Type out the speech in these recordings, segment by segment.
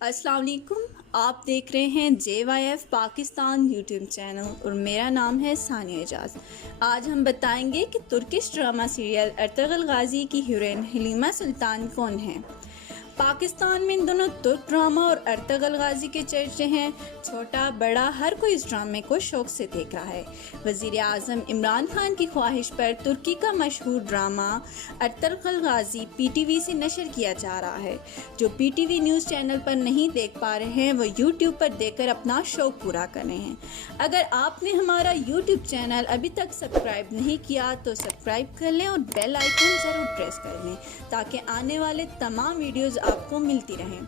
السلام علیکم، آپ دیکھ رہے ہیں JYF پاکستان یوٹیوب چینل اور میرا نام ہے ثانیہ اعجاز۔ آج ہم بتائیں گے کہ Turkish drama serial Ertugrul Ghazi کی ہیروئن حلیمہ سلطان کون ہیں۔ پاکستان میں ان دونوں ترک ڈرامہ اور ارطغرل غازی کے چرچے ہیں۔ چھوٹا بڑا ہر کوئی اس ڈرامے کو شوق سے دیکھ رہا ہے۔ وزیر اعظم عمران خان کی خواہش پر ترکی کا مشہور ڈرامہ ارطغرل غازی PTV سے نشر کیا جا رہا ہے۔ جو PTV نیوز چینل پر نہیں دیکھ پا رہے ہیں وہ YouTube پر دیکھ کر اپنا شوق پورا کر رہے ہیں۔ اگر آپ نے ہمارا YouTube چینل ابھی تک سبسکرائب نہیں کیا تو سبسکرائب کر لیں اور بیل آئیکن ضرور پریس کر لیں تاکہ آنے والے تمام ویڈیوز آپ کو ملتی رہیں۔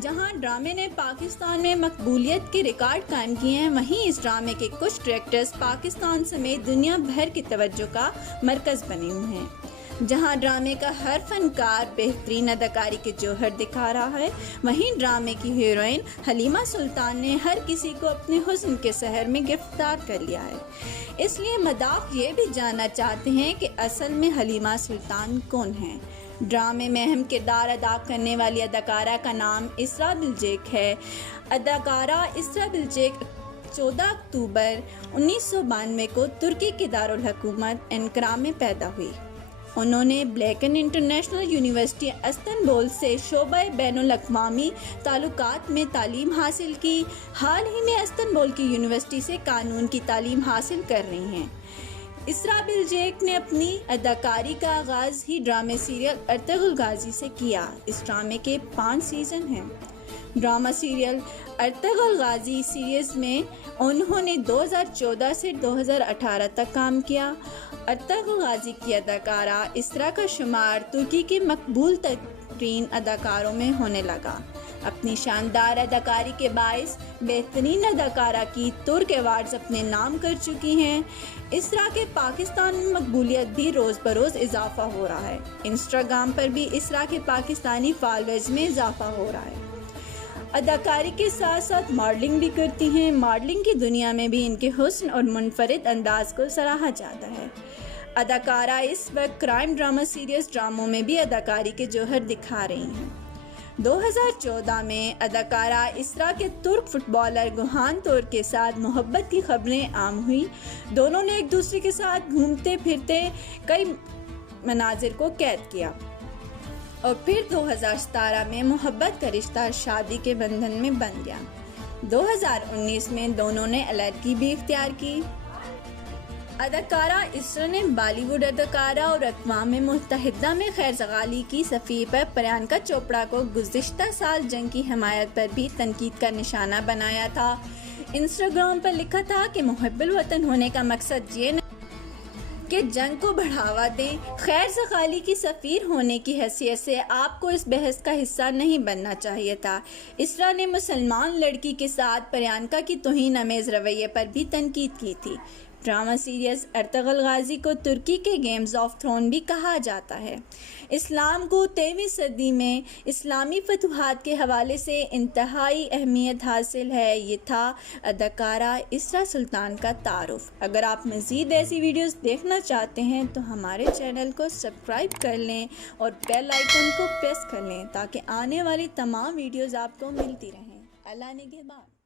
جہاں ڈرامے نے پاکستان میں مقبولیت کے ریکارڈ قائم کیے ہیں، وہیں اس ڈرامے کے کچھ کریکٹرز پاکستان سمیت دنیا بھر کی توجہ کا مرکز بنے ہوئے ہیں۔ جہاں ڈرامے کا ہر فنکار بہترین اداکاری کے جوہر دکھا رہا ہے، وہیں ڈرامے کی ہیروئن حلیمہ سلطان نے ہر کسی کو اپنے حسن کے سحر میں گرفتار کر لیا ہے۔ اس لیے مداح یہ بھی جاننا چاہتے ہیں کہ اصل میں حلیمہ سلطان کون ہیں۔ ڈرامے میں اہم کردار ادا کرنے والی اداکارہ کا نام اسراء بلچیک ہے۔ اداکارہ اسراء بلچیک 14 اکتوبر 1992 کو ترکی کے دارالحکومت انقرہ میں پیدا ہوئی۔ انہوں نے بلیکن انٹرنیشنل یونیورسٹی استنبول سے شعبہ بین الاقوامی تعلقات میں تعلیم حاصل کی۔ حال ہی میں استنبول کی یونیورسٹی سے قانون کی تعلیم حاصل کر رہی ہیں۔ اسراء بلچیک نے اپنی اداکاری کا آغاز ہی ڈرامے سیریل ارطغرل غازی سے کیا۔ اس ڈرامے کے 5 سیزن ہیں۔ Drama serial Ertugrul Ghazi series میں انہوں نے 2014 سے 2018 تک کام کیا۔ ارطغرل غازی کی اداکارہ اسراء کا شمار ترکی کے مقبول ترین اداکاروں میں ہونے لگا۔ اپنی شاندار اداکاری کے باعث بہترین اداکارہ کی ترک ایوارڈز اپنے نام کر چکی ہیں۔ اسراء کے پاکستان میں مقبولیت بھی روز بروز اضافہ ہو رہا ہے۔ انسٹاگرام پر بھی اسراء کے پاکستانی فالوورز میں اضافہ ہو رہا ہے۔ اداکاری کے ساتھ ساتھ ماڈلنگ بھی کرتی ہیں۔ ماڈلنگ کی دنیا میں بھی ان کے حسن اور منفرد انداز کو سراہا جاتا ہے۔ اداکارہ اس وقت کرائم ڈرامہ سیریز ڈراموں میں بھی اداکاری کے جوہر دکھا رہی ہیں۔ 2014 میں اداکارہ اسراء کے ترک فٹبالر گوہان تور کے ساتھ محبت کی خبریں عام ہوئیں۔ دونوں نے ایک دوسرے کے ساتھ گھومتے پھرتے کئی مناظر کو قید کیا اور پھر 2017 میں محبت کا رشتہ شادی کے بندھن میں بن گیا۔ 2019 میں دونوں نے علیحدگی بھی اختیار کی۔ اداکارہ اسراء نے بالی ووڈ اداکارہ اور اقوام متحدہ میں خیر سگالی کی سفیر پر پریانکا چوپڑا کو گزشتہ سال جنگ کی حمایت پر بھی تنقید کا نشانہ بنایا تھا۔ انسٹاگرام پر لکھا تھا کہ محب الوطن ہونے کا مقصد یہ نہیں کہ جنگ کو بڑھاوا دیں۔ خیر سگالی کی سفیر ہونے کی حیثیت سے آپ کو اس بحث کا حصہ نہیں بننا چاہیے تھا۔ اسراء نے مسلمان لڑکی کے ساتھ پریانکا کی توہین آمیز رویے پر بھی تنقید کی تھی۔ ڈرامہ سیریز ارطغرل غازی کو ترکی کے گیمز آف تھرون بھی کہا جاتا ہے۔ اسلام کو 13ویں صدی میں اسلامی فتوحات کے حوالے سے انتہائی اہمیت حاصل ہے۔ یہ تھا اداکارہ اسراء سلطان کا تعارف۔ اگر آپ مزید ایسی ویڈیوز دیکھنا چاہتے ہیں تو ہمارے چینل کو سبسکرائب کر لیں اور بیل آئیکن کو پریس کر لیں تاکہ آنے والی تمام ویڈیوز آپ کو ملتی رہیں۔ اللہ نگہبان۔